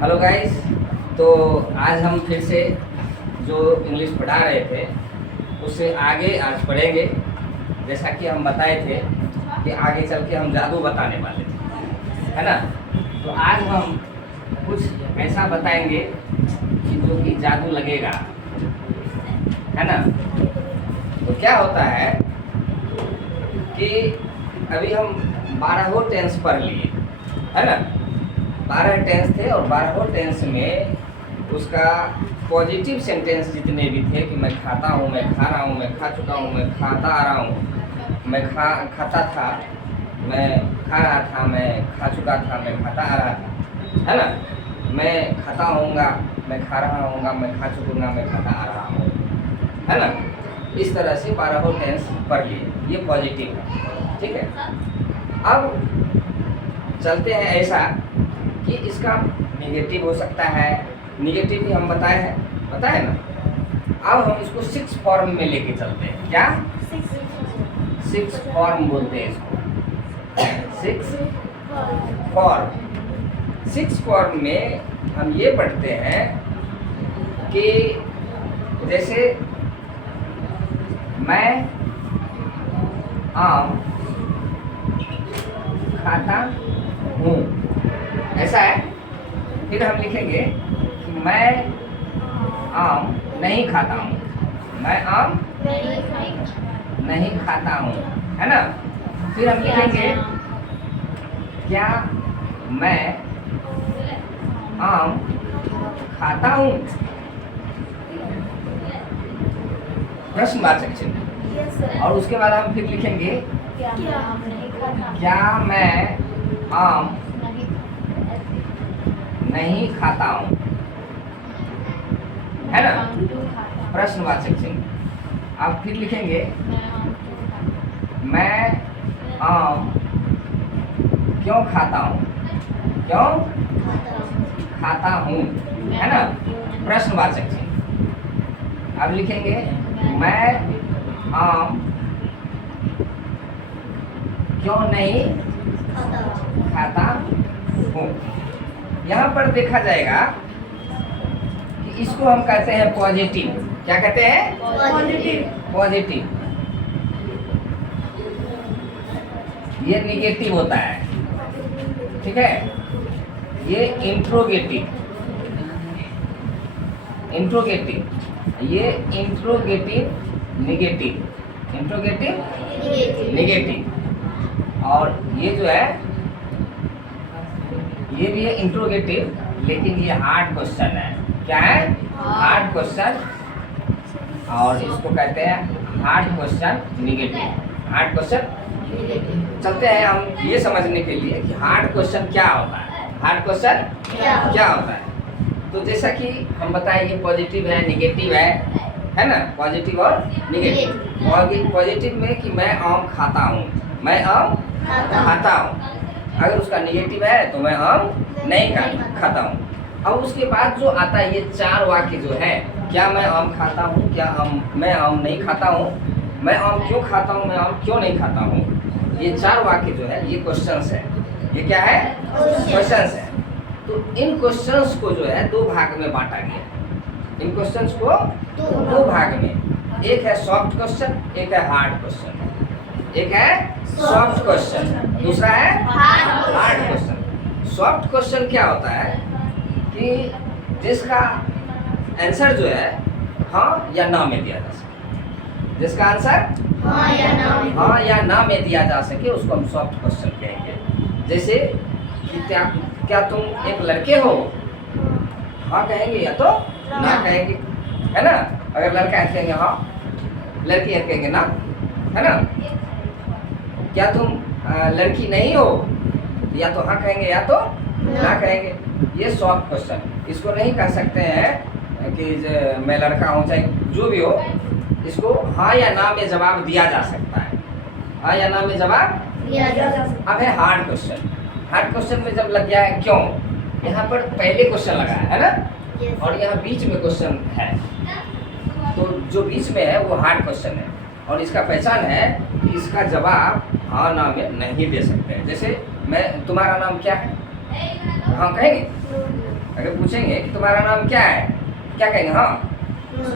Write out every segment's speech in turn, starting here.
Hello guys. तो आज हम फिर से जो इंग्लिश पढ़ा रहे थे उससे आगे आज पढ़ेंगे। जैसा कि हम बताए थे कि आगे चल के हम जादू बताने वाले थे, है ना। तो आज हम कुछ ऐसा बताएंगे कि जो कि जादू लगेगा, है ना। तो क्या होता है कि अभी हम 12 टेंस पढ़ लिए, है ना। 12 टेंस थे और 12 टेंस में उसका पॉजिटिव सेंटेंस जितने भी थे कि मैं खाता हूँ, मैं खा रहा हूँ, मैं खा चुका हूँ, मैं खाता आ रहा हूँ, मैं खाता था, मैं खा रहा था, मैं खा चुका था, मैं खाता आ रहा था, है ना। मैं खाता हूँगा, मैं खा रहा हूँगा, मैं खा चुकूँगा, मैं खाता आ रहा हूँ, है ना। इस तरह से 12 टेंस पढ़ लिए, ये पॉजिटिव है, ठीक है। अब चलते हैं ऐसा कि इसका निगेटिव हो सकता है, निगेटिव भी हम बताए ना। अब हम इसको 6 फॉर्म में लेके चलते हैं। क्या 6 फॉर्म बोलते हैं इसको, 6 फॉर्म में हम ये पढ़ते हैं कि जैसे मैं आम खाता हूँ, ऐसा है। फिर हम लिखेंगे कि मैं आम नहीं खाता हूँ, मैं आम नहीं खाता हूँ, है ना। फिर हम लिखेंगे क्या मैं आम खाता हूँ, प्रश्नवाचक चिन्ह। और उसके बाद हम फिर लिखेंगे क्या मैं आम नहीं खाता हूँ, है ना, प्रश्नवाचक चिन्ह। अब फिर लिखेंगे मैं आम क्यों खाता हूँ, क्यों खाता हूँ, है ना, प्रश्नवाचक चिन्ह। अब लिखेंगे मैं आम क्यों नहीं खाता हूँ। यहाँ पर देखा जाएगा कि इसको हम कहते हैं पॉजिटिव। क्या कहते हैं? पॉजिटिव। ये निगेटिव होता है, ठीक है। ये इंट्रोगेटिव, ये इंट्रोगेटिव निगेटिव। और ये जो है ये भी है इंट्रोगेटिव, लेकिन ये हार्ड क्वेश्चन है। क्या है? Hard question. और इसको कहते हैं hard question negative. Hard question चलते हैं हम ये समझने के लिए कि हार्ड क्वेश्चन क्या होता है। हार्ड क्वेश्चन क्या होता है? तो जैसा कि हम बताएं ये पॉजिटिव है, निगेटिव है ना। पॉजिटिव और निगेटिव। पॉजिटिव में कि मैं आम खाता हूँ, मैं आम खाता हूँ। अगर उसका निगेटिव है तो मैं आम नहीं खाता हूँ। अब उसके बाद जो आता है ये 4 वाक्य जो है, क्या मैं आम खाता हूँ, क्या मैं आम नहीं खाता हूँ, मैं आम क्यों खाता हूँ, मैं आम क्यों नहीं खाता हूँ, ये 4 वाक्य जो है ये क्वेश्चंस है। ये क्या है? क्वेश्चंस है। तो इन क्वेश्चंस को जो है 2 भाग में बांटा गया। इन क्वेश्चंस को 2 भाग में, एक है सॉफ्ट क्वेश्चन, एक है हार्ड क्वेश्चन। एक है सॉफ्ट क्वेश्चन, दूसरा है हार्ड क्वेश्चन। सॉफ्ट क्वेश्चन क्या होता है कि जिसका आंसर जो है हाँ या ना में दिया जा सके, जिसका आंसर हाँ या ना में दिया जा सके उसको हम सॉफ्ट क्वेश्चन कहेंगे। जैसे कि क्या तुम एक लड़के हो, हाँ कहेंगे या तो ना कहेंगे, है ना। अगर लड़का है कहेंगे हाँ, लड़की है कहेंगे ना, है ना। क्या तुम लड़की नहीं हो, या तो हाँ कहेंगे या तो ना कहेंगे। ये सॉफ्ट क्वेश्चन। इसको नहीं कह सकते हैं कि मैं लड़का हूँ, चाहे जो भी हो, इसको हाँ या ना में जवाब दिया जा सकता है। हाँ या ना में जवाब दिया जा सकता है। अब है हार्ड क्वेश्चन। हार्ड क्वेश्चन में जब लग गया है क्यों, यहाँ पर पहले क्वेश्चन लगा है ना, और यहाँ बीच में क्वेश्चन है, तो जो बीच में है वो हार्ड क्वेश्चन है। और इसका पहचान है कि इसका जवाब हाँ ना में नहीं दे सकते हैं। जैसे मैं, तुम्हारा नाम क्या है, हाँ कहेंगे। अगर पूछेंगे कि तुम्हारा नाम क्या है, क्या कहेंगे? हाँ।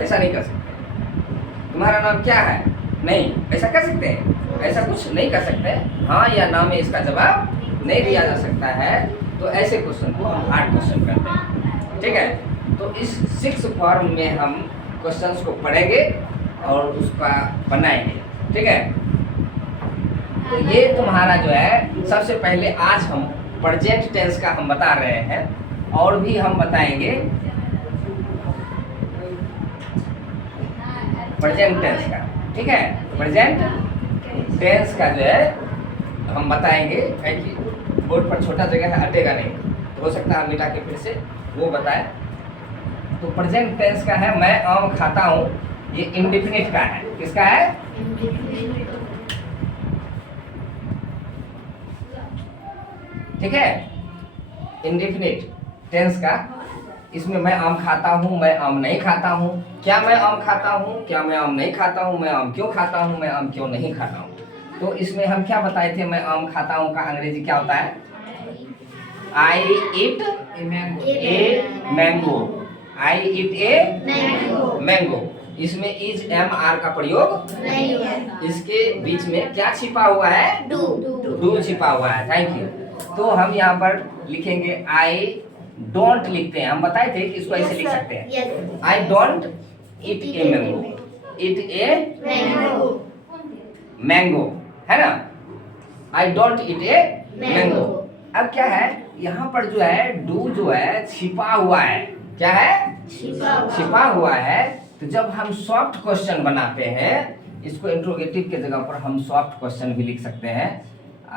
ऐसा नहीं कर सकते। तुम्हारा नाम क्या है? नहीं। ऐसा कर सकते हैं? ऐसा कुछ नहीं कर सकते। हाँ या ना में इसका जवाब नहीं दिया जा सकता है। तो ऐसे क्वेश्चन को हम हार्ड क्वेश्चन करते हैं। ठीक है, तो इस 6 फॉर्म में हम क्वेश्चंस को पढ़ेंगे और उसका बनाएंगे। ठीक है, तो ये तुम्हारा जो है, सबसे पहले आज हम प्रेजेंट टेंस का हम बता रहे हैं, और भी हम बताएंगे प्रेजेंट टेंस का। ठीक है, प्रेजेंट टेंस का जो है हम बताएंगे, क्योंकि बोर्ड पर छोटा जगह है, हटेगा नहीं, तो हो सकता है मिटा के फिर से वो बताएं। तो प्रेजेंट टेंस का है मैं आम खाता हूँ, ये इंडेफिनिट का है। किसका है? ठीक है, इंडेफिनिट टेंस का। इसमें मैं आम खाता हूँ, मैं आम नहीं खाता हूँ, क्या मैं आम खाता हूँ, क्या मैं आम नहीं खाता हूँ, मैं आम क्यों खाता हूँ, मैं आम क्यों नहीं खाता हूँ। तो इसमें हम क्या बताए थे? मैं आम खाता हूँ का अंग्रेजी क्या होता है? I eat a mango. I eat a mango. इसमें इज एम आर का प्रयोग नहीं है। इसके बीच में क्या छिपा हुआ है? डू छिपा हुआ है। Thank you. तो हम यहाँ पर लिखेंगे आई डोंट लिखते हैं। हम बताए थे कि इसको ऐसे लिख सकते हैं, आई don't eat a mango, eat a mango, है ना? आई डोंट ईट ए मैंगो। अब क्या है, यहाँ पर जो है डू जो है छिपा हुआ है। क्या है? छिपा हुआ है। तो जब हम सॉफ्ट क्वेश्चन बनाते हैं, इसको इंट्रोगेटिव के जगह पर हम सॉफ्ट क्वेश्चन भी लिख सकते हैं,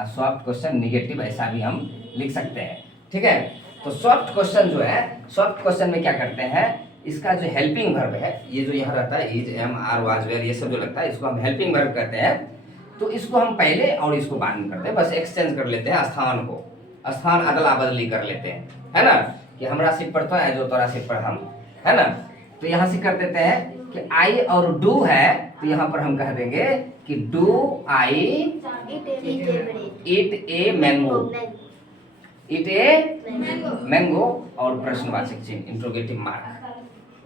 सॉफ्ट क्वेश्चन निगेटिव ऐसा भी हम लिख सकते हैं। ठीक है, तो सॉफ्ट क्वेश्चन जो है, सॉफ्ट क्वेश्चन में क्या करते हैं, इसका जो हेल्पिंग वर्ब है, ये जो यहाँ रहता है is am are was were, ये सब जो लगता है, इसको हम हेल्पिंग वर्ब कहते हैं। तो इसको हम पहले और इसको बाद में करते हैं, बस एक्सचेंज कर लेते हैं, स्थान को, स्थान अदला बदली कर लेते हैं, है ना? कि हमरा सिर्फ पर तो है जो तोरा सिर्फ पर हम, है ना? तो यहाँ से कर देते हैं कि आई और डू है, तो यहाँ पर हम कह देंगे कि do I eat a mango, eat a mango, और प्रश्नवाचक चिन्ह इंट्रोगेटिव मार्क।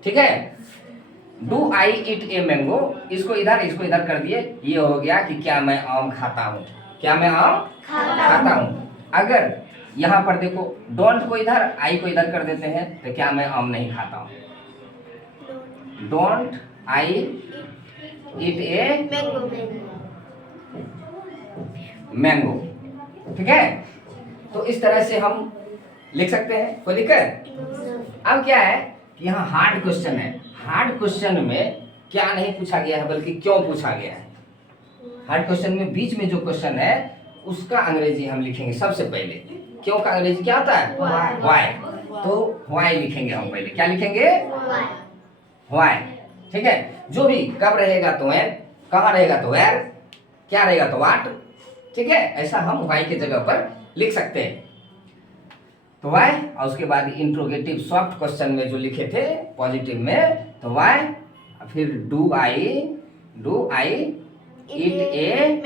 ठीक है, do I eat a mango, इसको इधर कर दिए, ये हो गया कि क्या मैं आम खाता हूँ, क्या मैं आम खाता हूँ। अगर यहाँ पर देखो डोंट को इधर, आई को इधर कर देते हैं, तो क्या मैं आम नहीं खाता हूँ, don't I eat a mango. ठीक है, तो इस तरह से हम लिख सकते हैं, कोई दिक्कत? अब क्या है कि यहाँ हार्ड क्वेश्चन है। हार्ड क्वेश्चन में क्या नहीं पूछा गया है, बल्कि क्यों पूछा गया है। हार्ड क्वेश्चन में बीच में जो क्वेश्चन है उसका अंग्रेजी हम लिखेंगे सबसे पहले। क्यों का अंग्रेजी क्या होता है? व्हाई। तो व्हाई लिखेंगे हम पहले। क्या लिखेंगे? व्हाई। ठीक है, जो भी कब रहेगा तो व्हेन, कहाँ रहेगा तो वेयर, क्या रहेगा तो व्हाट। ठीक है, ऐसा हम व्हाई के जगह पर लिख सकते हैं। तो व्हाई, और उसके बाद इंट्रोगेटिव सॉफ्ट क्वेश्चन में जो लिखे थे पॉजिटिव में, तो व्हाई, फिर do I eat a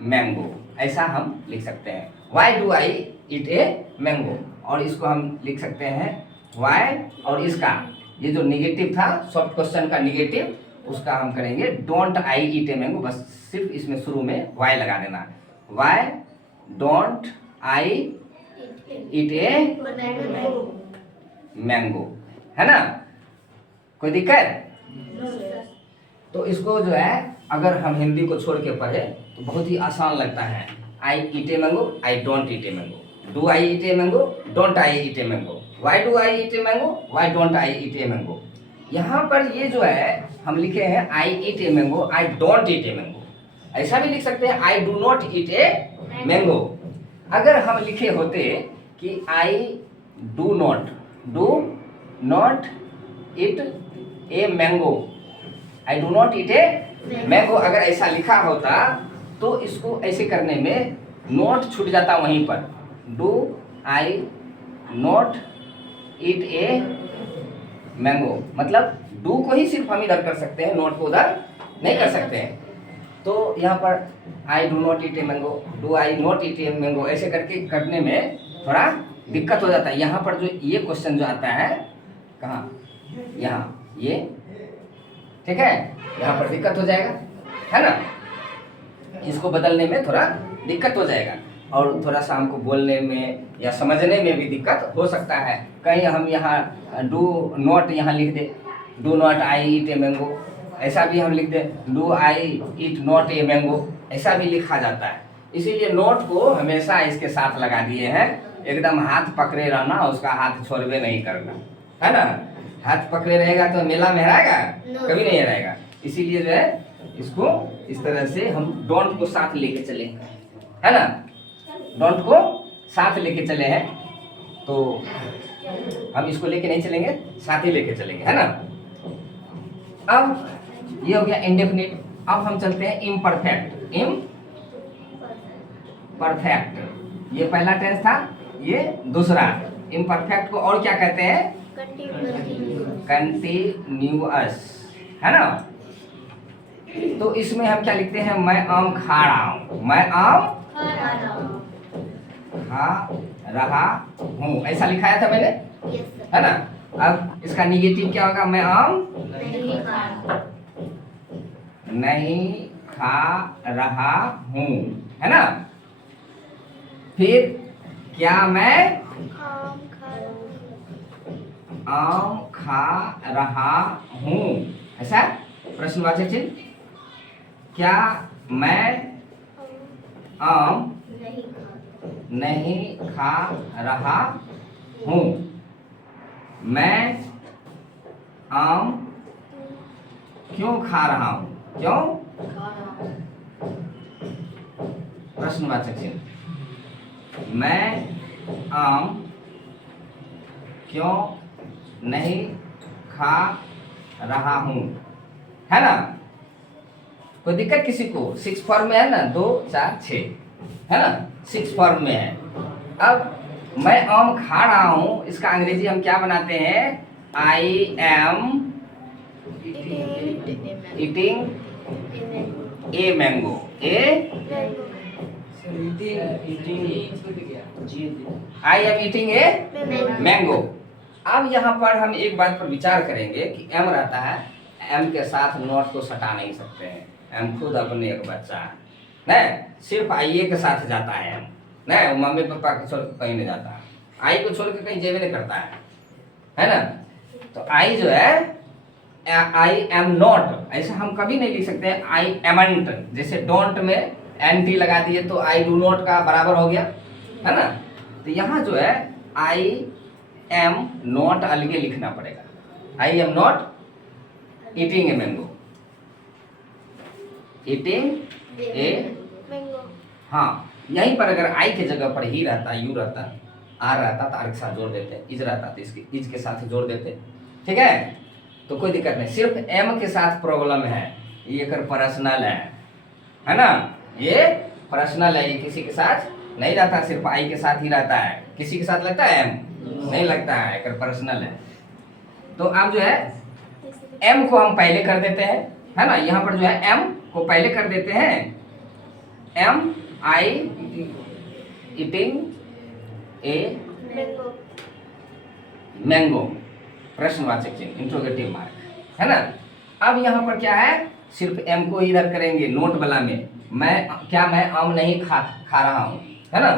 mango, ऐसा हम लिख सकते हैं। Why do I eat a mango, और इसको हम लिख सकते हैं व्हाई, और इसका ये जो निगेटिव था सॉफ्ट क्वेश्चन का निगेटिव, उसका हम करेंगे don't I eat a mango, बस सिर्फ इसमें शुरू में व्हाई लगा देना, why don't I eat a mango, है ना? कोई दिक्कत? तो इसको जो है अगर हम हिंदी को छोड़ के पढ़े तो बहुत ही आसान लगता है। I eat a mango, I don't eat a mango, do I eat a mango, don't I eat a mango, why do I eat a mango, why don't I eat a mango. यहाँ पर ये जो है हम लिखे हैं I eat a mango, I don't eat a mango. ऐसा भी लिख सकते हैं I do not eat a mango. अगर हम लिखे होते कि I do not eat a mango, I do not eat a mango, अगर ऐसा लिखा होता तो इसको ऐसे करने में नोट छूट जाता वहीं पर, do I not eat a mango, मतलब डू को ही सिर्फ हम इधर कर सकते हैं, नोट को उधर नहीं कर सकते हैं। तो यहाँ पर आई do not eat a mango, do I not eat a mango, ऐसे करके करने में थोड़ा दिक्कत हो जाता है। यहाँ पर जो ये क्वेश्चन जो आता है, कहाँ, यहाँ ये, ठीक है, यहाँ पर दिक्कत हो जाएगा, है ना। इसको बदलने में थोड़ा दिक्कत हो जाएगा और थोड़ा सा हमको बोलने में या समझने में भी दिक्कत हो सकता है। कहीं हम यहाँ डू नॉट यहाँ लिख दे, do not I eat a mango, ऐसा भी हम लिख दे, do I eat not a mango, ऐसा भी लिखा जाता है। इसीलिए नोट को हमेशा इसके साथ लगा दिए हैं, एकदम हाथ पकड़े रहना, उसका हाथ छोड़वे नहीं करना, है ना। हाथ पकड़े रहेगा तो मेला में हराएगा, कभी नहीं हराएगा। इसीलिए जो है इसको इस तरह से हम डोंट को साथ लेके चले, है ना, डोंट को साथ लेके चले हैं, तो हम इसको लेके नहीं चलेंगे, साथ ही लेके चलेंगे, है ना। अब ये हो गया इंडेफिनिट। अब हम चलते हैं इम्परफेक्ट। इम्परफेक्ट ये पहला टेंस था, ये दूसरा। इम्परफेक्ट को और क्या कहते हैं, कंटिन्यूअस, है ना। तो इसमें हम क्या लिखते हैं, मैं आम खा रहा हूँ, मैं आम खा रहा हूँ, ऐसा लिखाया था मैंने, है ना। अब इसका निगेटिव क्या होगा, मैं आम नहीं खा रहा हूँ, है ना। फिर क्या मैं आम खा रहा हूँ, ऐसा प्रश्नवाचक चिन्ह। क्या मैं आम नहीं खा रहा हूँ, मैं आम क्यों खा रहा हूँ, क्यों, प्रश्नवाचक चिन्ह। मैं आम क्यों नहीं खा रहा हूँ, है ना। कोई दिक्कत किसी को, 6 फॉर्म में है ना, 2 4 6, है ना, 6 फॉर्म में है। अब मैं आम खा रहा हूँ, इसका अंग्रेजी हम क्या बनाते हैं, आई am eating a mango, I am eating a mango. अब यहाँ पर हम एक बात पर विचार करेंगे कि एम रहता है, एम के साथ नॉट को सटा नहीं सकते हैं, एम खुद अपने एक बच्चा है, नहीं, सिर्फ आई के साथ जाता है एम, नहीं, वो मम्मी पापा को छोड़ के कहीं नहीं जाता है, आई को छोड़ के कहीं जेबे नहीं करता है ना। तो आई जो है, आई एम नॉट, ऐसा हम कभी नहीं लिख सकते हैं, आई एमंट, जैसे डोंट में एन टी लगा दिए तो आई डू नॉट का बराबर हो गया, है ना। तो यहाँ जो है आई एम नॉट अलगे लिखना पड़ेगा, I am not eating a mango, eating a mango. हाँ, यहीं पर अगर आई के जगह पर ही रहता, यू रहता, आर रहता तो आर के साथ जोड़ देते, इज रहता तो इसके इज के साथ जोड़ देते, ठीक है, तो कोई दिक्कत नहीं। सिर्फ एम के साथ प्रॉब्लम है, ये कर पर्सनल है ना, ये पर्सनल है, ये किसी के साथ नहीं रहता, सिर्फ आई के साथ ही रहता है। किसी के साथ लगता है एम, नहीं लगता है, कर पर्सनल है। तो अब जो है एम को हम पहले कर देते हैं, है ना, यहाँ पर जो है एम को पहले कर देते हैं, am I eating a mango, प्रश्नवाचक चिन्ह, इंट्रोगेटिव मार्क, है ना। अब यहाँ पर क्या है, सिर्फ एम को इधर करेंगे नोट वाला में, मैं आम नहीं खा रहा हूँ, है ना,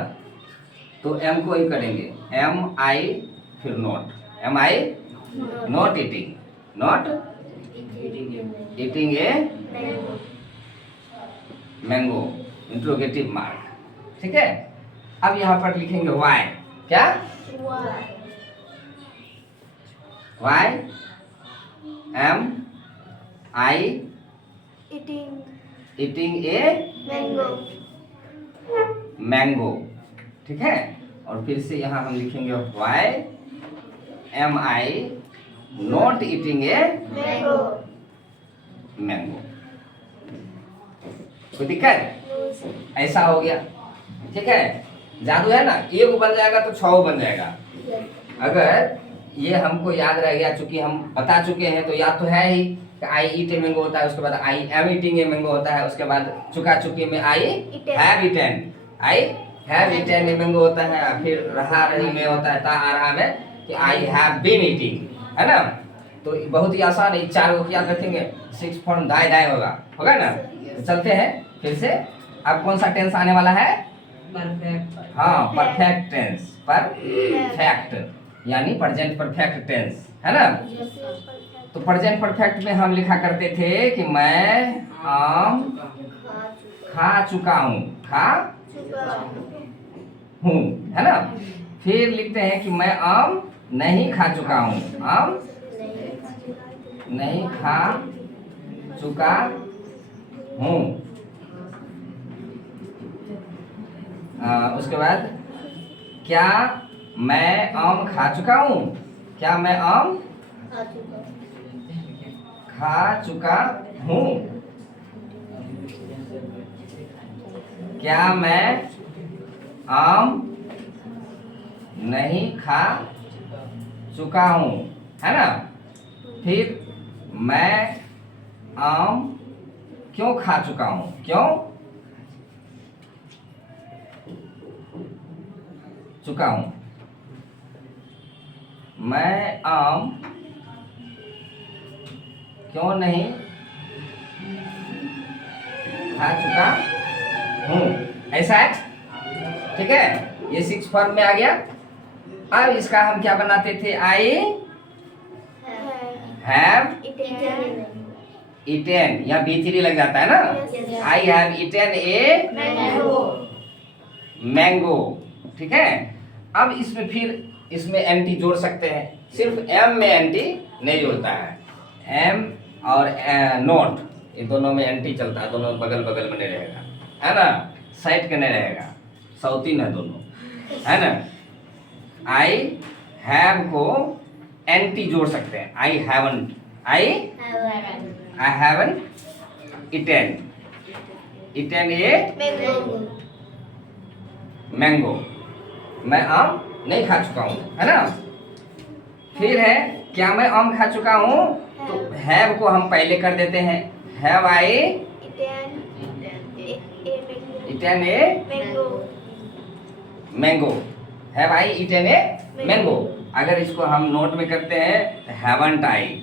तो एम को ही करेंगे, एम आई फिर not, am I not eating, not eating a mango, interrogative mark, ठीक है। अब यहाँ पर लिखेंगे वाई, क्या, why am I eating a mango, ठीक है। और फिर से यहाँ हम लिखेंगे why am I not eating a mango. कोई दिक्कत, ऐसा हो गया, ठीक है। जादू है ना, एक बन जाएगा तो 6 बन जाएगा। अगर ये हमको याद रह गया, चूंकि हम बता चुके हैं तो याद तो है ही, आई ईट ए मैंगो होता है, उसके बाद I am eating a mango होता है, उसके बाद चुका चुकी में I have eaten, I have eaten a mango होता है, फिर रहा रही में होता है, ता आ रहा में कि आई हैव बीन ईटिंग, है ना। तो बहुत ही आसान है, चार को याद रखेंगे, 6 फॉर्म दाए दाए होगा ना। तो चलते हैं फिर से। अब कौन सा टेंस आने वाला है? परफेक्ट। हाँ, परफेक्ट टेंस, परफेक्ट यानी प्रेजेंट परफेक्ट टेंस, है ना। तो प्रेजेंट परफेक्ट में हम लिखा करते थे कि मैं आम खा चुका हूँ, है ना। फिर लिखते हैं कि मैं आम नहीं खा चुका हूँ, आम नहीं खा चुका हूँ। उसके बाद क्या मैं आम खा चुका हूँ, क्या मैं आम खा चुका हूँ, क्या मैं आम नहीं खा चुका हूँ, है ना। फिर मैं आम क्यों खा चुका हूँ, क्यों चुका हूँ, मैं आम क्यों नहीं खा चुका हूँ, ऐसा है, ठीक है। ये 6 फॉर्म में आ गया। अब इसका हम क्या बनाते थे? आई हैव ईटेन, या B3 लग जाता है ना। I have eaten a mango, ठीक है। अब इसमें फिर इसमें एंटी जोड़ सकते हैं, सिर्फ एम में एंटी नहीं जोड़ता है। एम और नोट, ये दोनों में एंटी चलता है, दोनों बगल बगल में नहीं रहेगा, है ना, साइड के नहीं रहेगा, सौतीन है दोनों, है ना। आई हैव को एंटी जोड़ सकते हैं, I haven't, I haven't eaten, eaten a mango, मैं आम नहीं खा चुका हूँ, है ना। फिर है क्या मैं आम खा चुका हूँ, तो हैव को हम पहले कर देते हैं, have I eaten a mango, have I eaten a mango. अगर इसको हम नोट में करते हैं, हैवंट आई।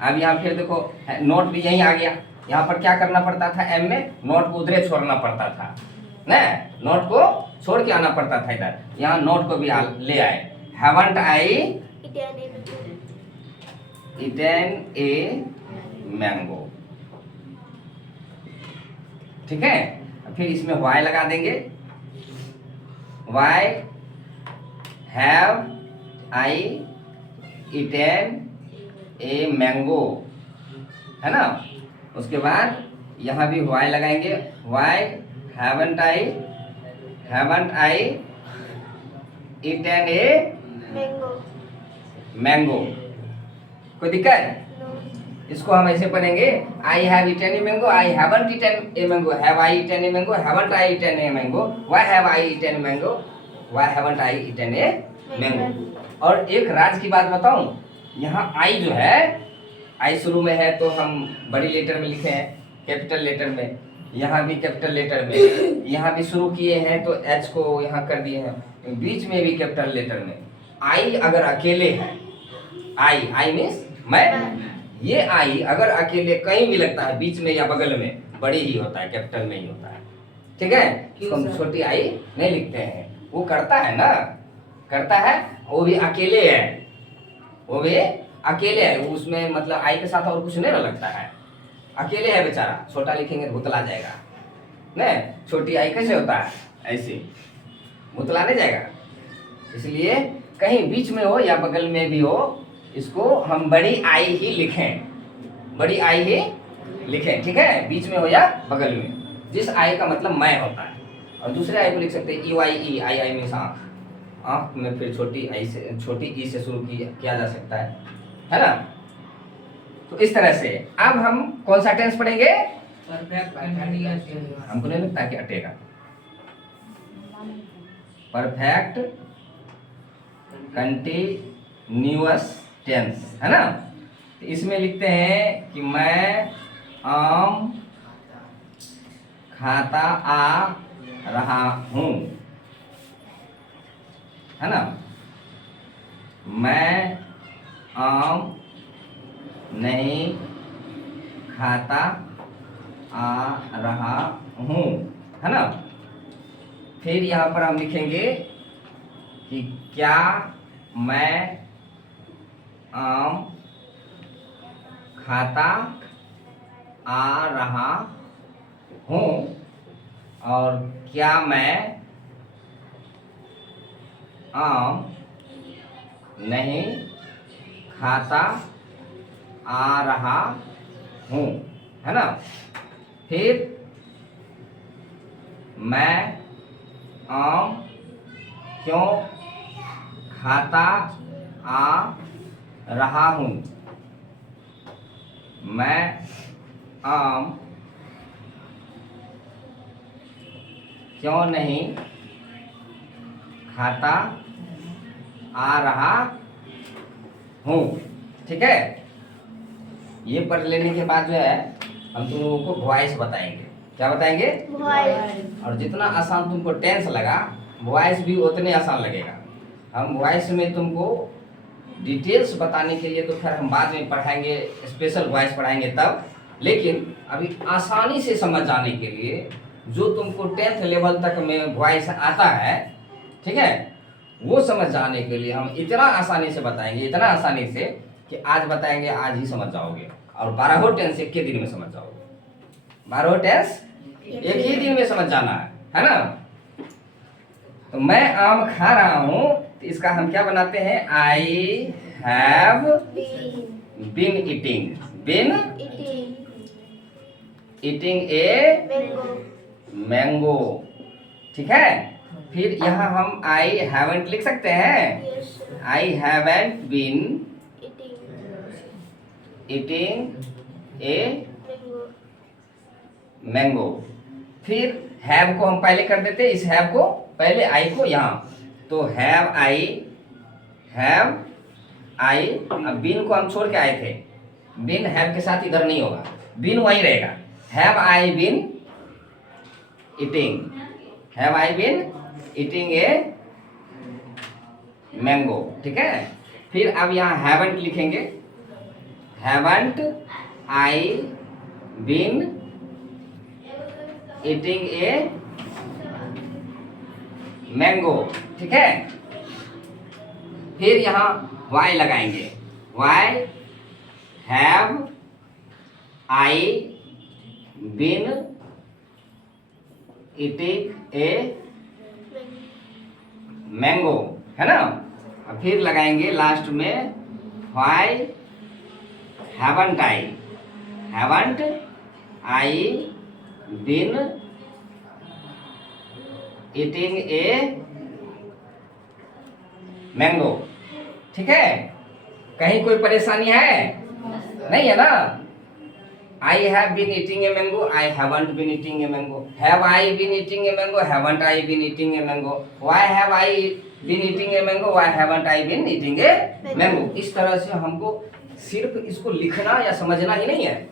अब यहाँ फिर देखो नोट भी यहीं आ गया, यहाँ पर क्या करना पड़ता था, एम में नोट को उधरे छोड़ना पड़ता था ना, नोट को छोड़ के आना पड़ता था इधर, यहाँ नोट को भी ले आए, haven't I eaten a mango, ठीक है। फिर इसमें वाई लगा देंगे, why have I eaten a mango, है ना। उसके बाद यहाँ भी वाई लगाएंगे, why haven't I eaten a mango. कोई दिक्कत? इसको हम ऐसे पढ़ेंगे, I have eaten a mango, I haven't eaten a mango, have I eaten a mango, haven't I eaten a mango, why have I eaten a mango, why haven't I eaten a mango. और एक राज की बात बताऊं, यहाँ आई जो है, आई शुरू में है तो हम बड़ी लेटर में लिखे हैं, कैपिटल लेटर में, यहाँ भी कैपिटल लेटर में, यहाँ भी शुरू किए हैं तो एच को यहाँ कर दिए हैं, बीच में भी कैपिटल लेटर में। आई अगर अकेले है, आई मीन्स मैं, ये आई अगर अकेले कहीं भी लगता है, बीच में या बगल में, बड़ी ही होता है, कैपिटल में ही होता है, ठीक है। इसको हम छोटी आई नहीं लिखते हैं, वो करता है ना, करता है, वो भी अकेले है, वो भी अकेले है, उसमें मतलब आई के साथ और कुछ नहीं ना लगता है, अकेले है बेचारा, छोटा लिखेंगे तो भुतला जाएगा ना, छोटी आई कैसे होता है, ऐसे भुतला नहीं जाएगा। इसलिए कहीं बीच में हो या बगल में भी हो, इसको हम बड़ी आई ही लिखें, बड़ी आई ही लिखें, ठीक है, बीच में हो या बगल में, जिस आई का मतलब मैं होता है। और दूसरे आई को लिख सकते हैं E Y E, I means आँख, आँख में फिर छोटी आई से, छोटी ई से शुरू किया जा सकता है ना। तो इस तरह से अब हम कौन सा टेंस पढ़ेंगे? Perfect continuous tense. हमको नहीं लगता कि अटेगा, परफेक्ट कंटीन्यूअस टेंस, है ना। तो इसमें लिखते हैं कि मैं आम खाता आ रहा हूँ, है ना। मैं आम नहीं खाता आ रहा हूँ, है ना। फिर यहाँ पर हम लिखेंगे कि क्या मैं आम खाता आ रहा हूँ, और क्या मैं आम नहीं खाता आ रहा हूँ, है ना। फिर मैं आम क्यों खाता आ रहा हूँ, मैं आम क्यों नहीं खाता आ रहा हूँ, ठीक है। ये पढ़ लेने के बाद जो है हम तुम लोगों को वॉइस बताएंगे। क्या बताएंगे? वॉइस। और जितना आसान तुमको टेंस लगा, वॉइस भी उतने आसान लगेगा। हम वॉइस में तुमको डिटेल्स बताने के लिए तो फिर हम बाद में पढ़ाएंगे, स्पेशल वॉइस पढ़ाएंगे तब। लेकिन अभी आसानी से समझ जाने के लिए जो तुमको 10th लेवल तक में वॉइस आता है, ठीक है, वो समझ जाने के लिए हम इतना आसानी से बताएंगे, इतना आसानी से कि आज बताएंगे आज ही समझ जाओगे, और 12 टेंस एक ही दिन में समझ जाओगे। 12 टेंस एक ही दिन में समझ जाना है ना। तो मैं आम खा रहा हूँ, तो इसका हम क्या बनाते हैं? I have been eating, been eating a mango, ठीक है। फिर यहाँ हम आई हैवंट लिख सकते हैं। I haven't been eating a mango. फिर हैव को हम पहले कर देते, इस हैव को पहले, आई को यहाँ, तो हैव आई, अब बीन को हम छोड़ के आए थे, बीन हैव के साथ इधर नहीं होगा, बीन वहीं रहेगा। Have I been eating, have I been eating a mango, ठीक है। फिर अब यहाँ हैवंट लिखेंगे। Haven't I been eating a mango, ठीक है। फिर यहाँ वाई लगाएंगे। Why have I been eating a mango, है ना। और फिर लगाएंगे लास्ट में why haven't I been eating a mango, ठीक है। कहीं कोई परेशानी है? नहीं है ना। I have been eating a mango, I haven't been eating a mango, have I been eating a mango, haven't I been eating a mango, why have I been eating a mango, why haven't I been eating a mango. इस तरह से हमको सिर्फ इसको लिखना या समझना ही नहीं है,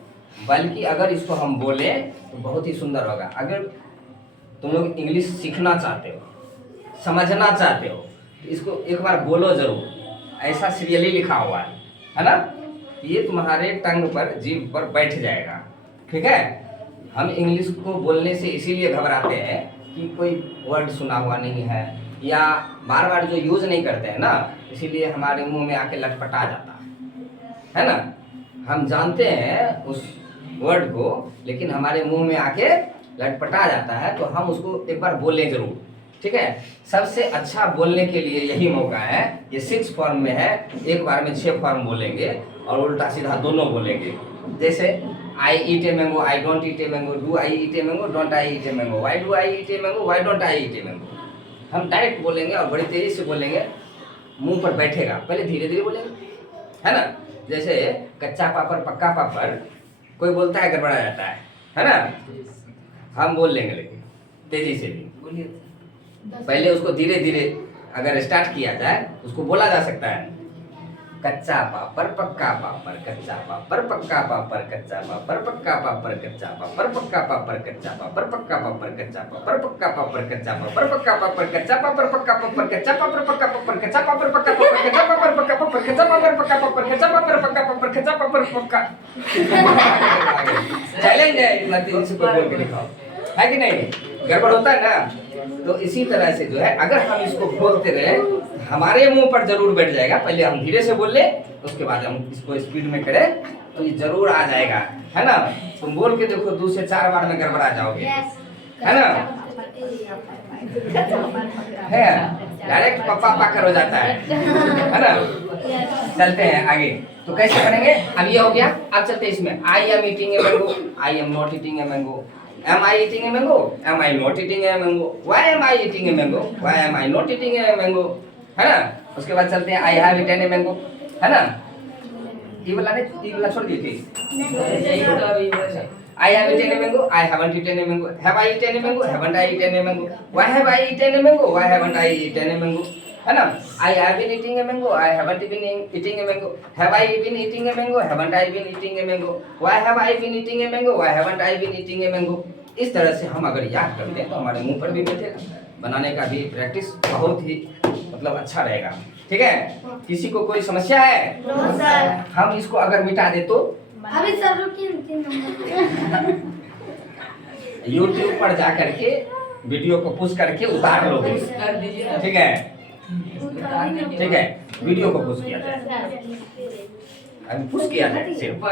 बल्कि अगर इसको हम बोले तो बहुत ही सुंदर होगा। अगर तुम लोग इंग्लिश सीखना चाहते हो, समझना चाहते हो, तो इसको एक बार बोलो जरूर। ऐसा सीरियली लिखा हुआ है ना, ये तुम्हारे टंग पर, जीभ पर बैठ जाएगा, ठीक है। हम इंग्लिश को बोलने से इसीलिए घबराते हैं कि कोई वर्ड सुना हुआ नहीं है, या बार बार जो यूज नहीं करते हैं ना, इसीलिए हमारे मुंह में आके लटपटा जाता है ना। हम जानते हैं उस वर्ड को, लेकिन हमारे मुंह में आके लटपटा जाता है, तो हम उसको एक बार बोलें जरूर, ठीक है। सबसे अच्छा बोलने के लिए यही मौका है। ये 6 फॉर्म में है, एक बार में 6 फॉर्म बोलेंगे और उल्टा सीधा दोनों बोलेंगे। जैसे I eat a mango, I don't eat a mango, do I eat a mango, don't I eat a mango, why do I eat a mango, why don't I eat a mango. हम direct बोलेंगे और बड़ी तेजी से बोलेंगे, मुंह पर बैठेगा। पहले धीरे धीरे बोलेंगे, है ना। जैसे कच्चा पापड़ पक्का पापड़, कोई बोलता है गड़बड़ा जाता है ना। हम बोल लेंगे लेकिन तेजी से भी। बोलिए। पहले उसको धीरे धीरे अगर स्टार्ट किया जाए, उसको बोला जा सकता है। कच्चा पापड़ पक्का पापड़, कच्चा पापड़ पक्का पापड़, कच्चा पापड़ पक्का पापड़, कच्चा पापड़ पक्का पापड़, कच्चा पापड़ पक्का पापड़, कच्चा पापड़ पक्का पापड़, कच्चा पापड़ पक्का पापड़, कच्चा पापड़ पक्का पापड़, कच्चा पापड़ पक्का पापड़, कच्चा पापड़ पक्का पापड़, कच्चा पापड़ पक्का पापड़, कच्चा पापड़ पक्का पापड़, कच्चा पापड़ पक्का पापड़, कच्चा पापड़ पक्का। चैलेंज है, इतना तेजी से बोल के दिखाओ, है कि नहीं? गड़बड़ होता है ना? तो इसी तरह से जो है, अगर हम इसको बोलते रहे हमारे मुंह पर जरूर बैठ जाएगा। पहले हम धीरे से बोल ले, उसके बाद हम इसको स्पीड में करें तो ये जरूर आ जाएगा, है ना? तुम बोल के देखो, 2 से 4 बार में गड़बड़ा जाओगे, है ना? है डायरेक्ट पप्पा पाकर हो जाता है ना? चलते हैं आगे। तो कैसे करेंगे? अब ये हो गया। अब चलते हैं इसमें। आई am eating a mango, I am not eating a mango. Am I eating a mango? Am I not eating a mango? Why am I eating a mango? Why am I not eating a mango? है ना? उसके बाद चलते हैं I have eaten a mango, है ना? ये वाला नहीं, ये वाला छोड़ दिए थे। I have eaten a mango. I haven't eaten a mango. Have I eaten a mango? Haven't I eaten a mango? Why have I eaten a mango? Why haven't I eaten a mango? है ना? I have been eating a mango. I haven't been eating a mango. Have I been eating a mango? Haven't I been eating a mango? Why have I been eating a mango? Why haven't I been eating a mango? इस तरह से हम अगर याद करते हैं तो हमारे मुंह पर भी बैठेगा, बनाने का भी प्रैक्टिस बहुत ही मतलब अच्छा रहेगा। ठीक है? किसी को कोई समस्या है? हम इसको अगर मिटा दे तो अभी सर रुकिए, YouTube पर जा करके वीडियो को पुश करके उतार लोगे। कर दीजिए। ठीक है? ठीक है, वीडियो को पुश किया जाए, अभी पुश किया जाए सिर्फ।